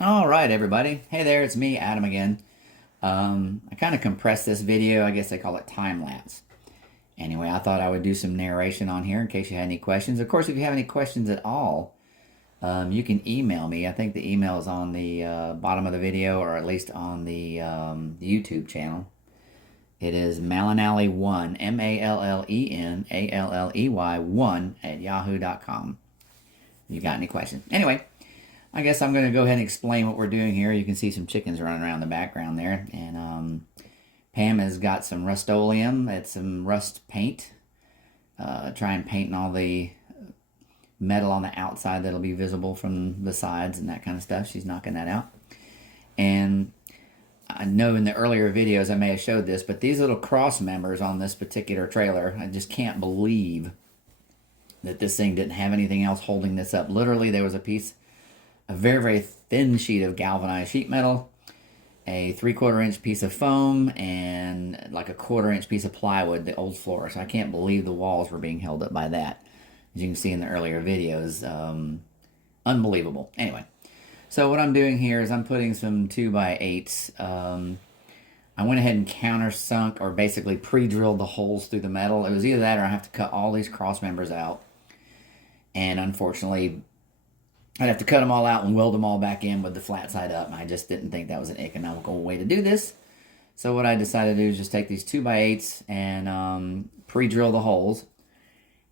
All right, everybody. Hey there, it's me, Adam again. I kind of compressed this video. I guess they call it time lapse. Anyway, I thought I would do some narration on here in case you had any questions. Of course, if you have any questions at all, you can email me. I think the email is on the bottom of the video, or at least on the YouTube channel. It is Mallenalley1, Mallenalley 1 at yahoo.com. You got any questions? Anyway, I guess I'm going to go ahead and explain what we're doing here. You can see some chickens running around in the background there. And Pam has got some Rust-Oleum. It's some rust paint. Trying painting all the metal on the outside that'll be visible from the sides and that kind of stuff. She's knocking that out. And I know in the earlier videos I may have showed this, but these little cross members on this particular trailer, I just can't believe that this thing didn't have anything else holding this up. Literally, there was a very, very thin sheet of galvanized sheet metal, a 3/4 inch piece of foam, and like a 1/4 inch piece of plywood, the old floor. So I can't believe the walls were being held up by that. As you can see in the earlier videos, unbelievable. Anyway, so what I'm doing here is I'm putting some 2x8s. I went ahead and countersunk, or basically pre-drilled the holes through the metal. It was either that or I have to cut all these cross members out. And unfortunately, I'd have to cut them all out and weld them all back in with the flat side up. And I just didn't think that was an economical way to do this. So what I decided to do is just take these 2x8s and pre-drill the holes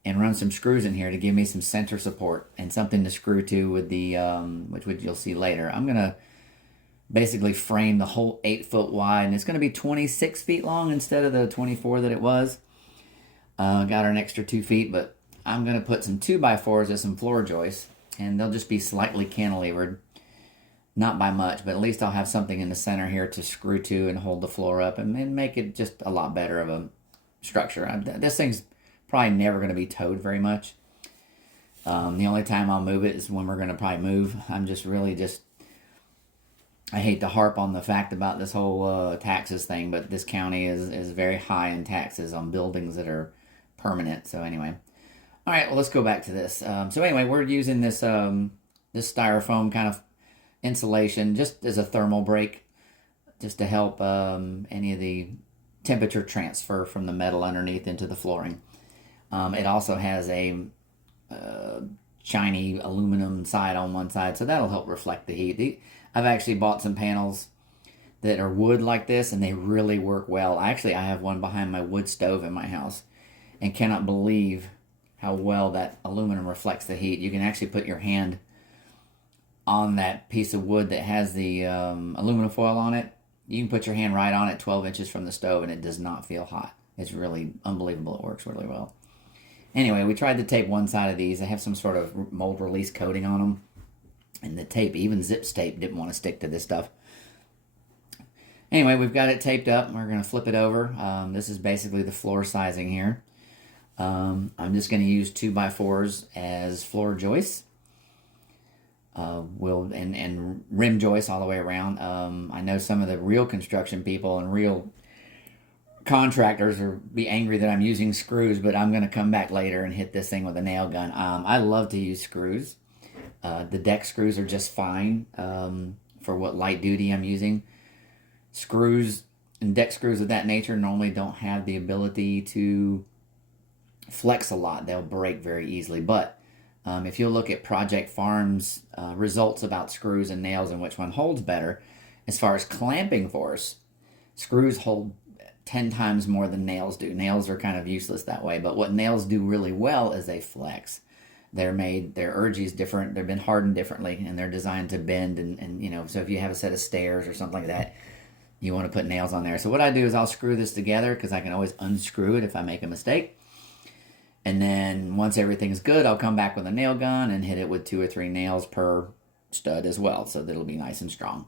and run some screws in here to give me some center support and something to screw to with the, which you'll see later. I'm going to basically frame the whole 8 foot wide, and it's going to be 26 feet long instead of the 24 that it was. Got an extra 2 feet, but I'm going to put some 2x4s as some floor joists, and they'll just be slightly cantilevered, not by much, but at least I'll have something in the center here to screw to and hold the floor up and make it just a lot better of a structure. This thing's probably never going to be towed very much. The only time I'll move it is when we're going to probably move. I'm just really I hate to harp on the fact about this whole taxes thing, but this county is very high in taxes on buildings that are permanent. So anyway, all right, well, let's go back to this. So anyway, we're using this this styrofoam kind of insulation just as a thermal break, just to help any of the temperature transfer from the metal underneath into the flooring. It also has a shiny aluminum side on one side, so that'll help reflect the heat. I've actually bought some panels that are wood like this, and they really work well. I have one behind my wood stove in my house, and cannot believe how well that aluminum reflects the heat. You can actually put your hand on that piece of wood that has the aluminum foil on it. You can put your hand right on it 12 inches from the stove, and it does not feel hot. It's really unbelievable. It works really well. Anyway, we tried to tape one side of these. They have some sort of mold release coating on them. And the tape, even Zips tape, didn't want to stick to this stuff. Anyway, we've got it taped up. We're going to flip it over. This is basically the floor sizing here. I'm just going to use 2x4s as floor joists. And rim joists all the way around. I know some of the real construction people and real contractors will be angry that I'm using screws, but I'm going to come back later and hit this thing with a nail gun. I love to use screws. The deck screws are just fine for what light duty I'm using. Screws and deck screws of that nature normally don't have the ability to flex a lot. They'll break very easily. But if you look at Project Farm's results about screws and nails and which one holds better, as far as clamping force, screws hold 10 times more than nails do. Nails are kind of useless that way. But what nails do really well is they flex. Their urge is different. They've been hardened differently, and they're designed to bend. And so if you have a set of stairs or something like that, you want to put nails on there. So what I do is I'll screw this together because I can always unscrew it if I make a mistake. And then once everything's good, I'll come back with a nail gun and hit it with 2 or 3 nails per stud as well, so that it'll be nice and strong.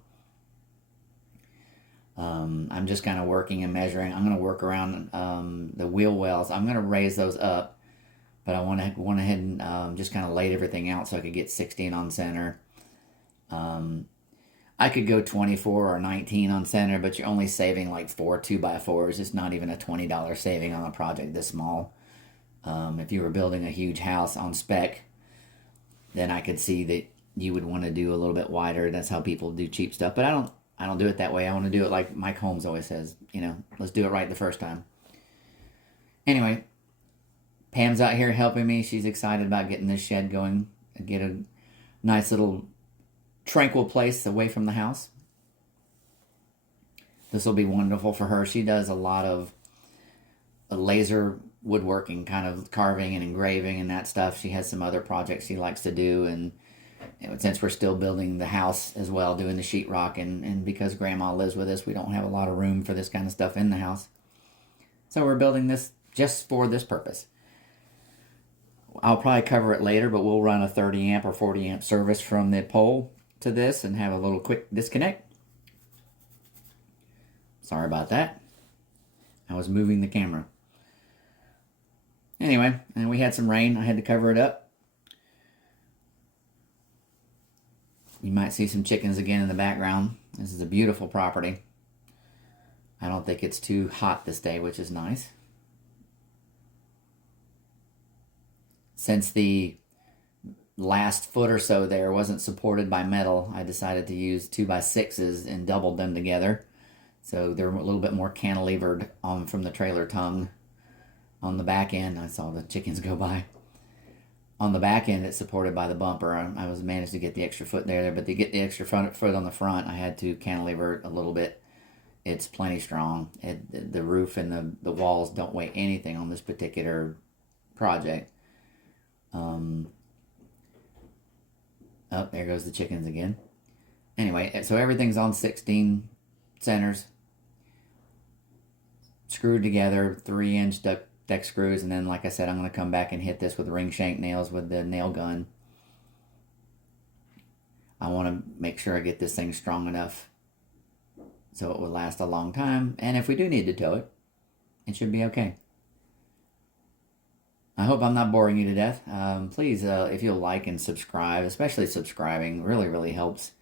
I'm just kind of working and measuring. I'm going to work around the wheel wells. I'm going to raise those up. But I went ahead and just kind of laid everything out so I could get 16 on center. I could go 24 or 19 on center, but you're only saving like 4 2x4s. It's not even a $20 saving on a project this small. If you were building a huge house on spec, then I could see that you would want to do a little bit wider. That's how people do cheap stuff. But I don't do it that way. I want to do it like Mike Holmes always says, you know, let's do it right the first time. Anyway, Pam's out here helping me. She's excited about getting this shed going and get a nice little tranquil place away from the house. This will be wonderful for her. She does a lot of laser woodworking, kind of carving and engraving and that stuff. She has some other projects she likes to do, and since we're still building the house as well, doing the sheetrock, and because Grandma lives with us, we don't have a lot of room for this kind of stuff in the house. So we're building this just for this purpose. I'll probably cover it later, but we'll run a 30 amp or 40 amp service from the pole to this and have a little quick disconnect. Sorry about that. I was moving the camera. Anyway, and we had some rain. I had to cover it up. You might see some chickens again in the background. This is a beautiful property. I don't think it's too hot this day, which is nice. Since the last foot or so there wasn't supported by metal, I decided to use 2x6s and doubled them together. So they're a little bit more cantilevered from the trailer tongue. On the back end, I saw the chickens go by. On the back end, it's supported by the bumper. I was managed to get the extra foot there, but to get the extra foot on the front, I had to cantilever it a little bit. It's plenty strong. The roof and the walls don't weigh anything on this particular project. Oh, there goes the chickens again. Anyway, so everything's on 16 centers, screwed together, 3-inch deck screws, and then, like I said, I'm going to come back and hit this with ring shank nails with the nail gun. I want to make sure I get this thing strong enough so it will last a long time, and if we do need to tow it, it should be okay. I hope I'm not boring you to death. Please, if you'll like and subscribe, especially subscribing, really helps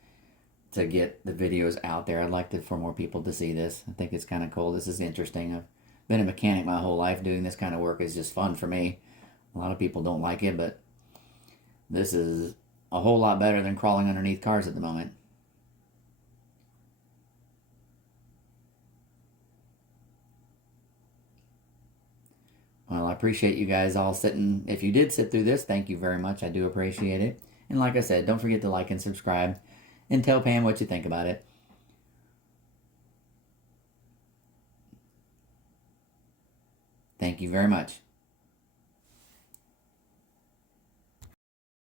to get the videos out there. I'd like for more people to see this. I think it's kind of cool. This is interesting. I've been a mechanic my whole life. Doing this kind of work is just fun for me. A lot of people don't like it, but this is a whole lot better than crawling underneath cars at the moment. Well, I appreciate you guys all sitting. If you did sit through this, thank you very much. I do appreciate it. And like I said, don't forget to like and subscribe. And tell Pam what you think about it. Thank you very much.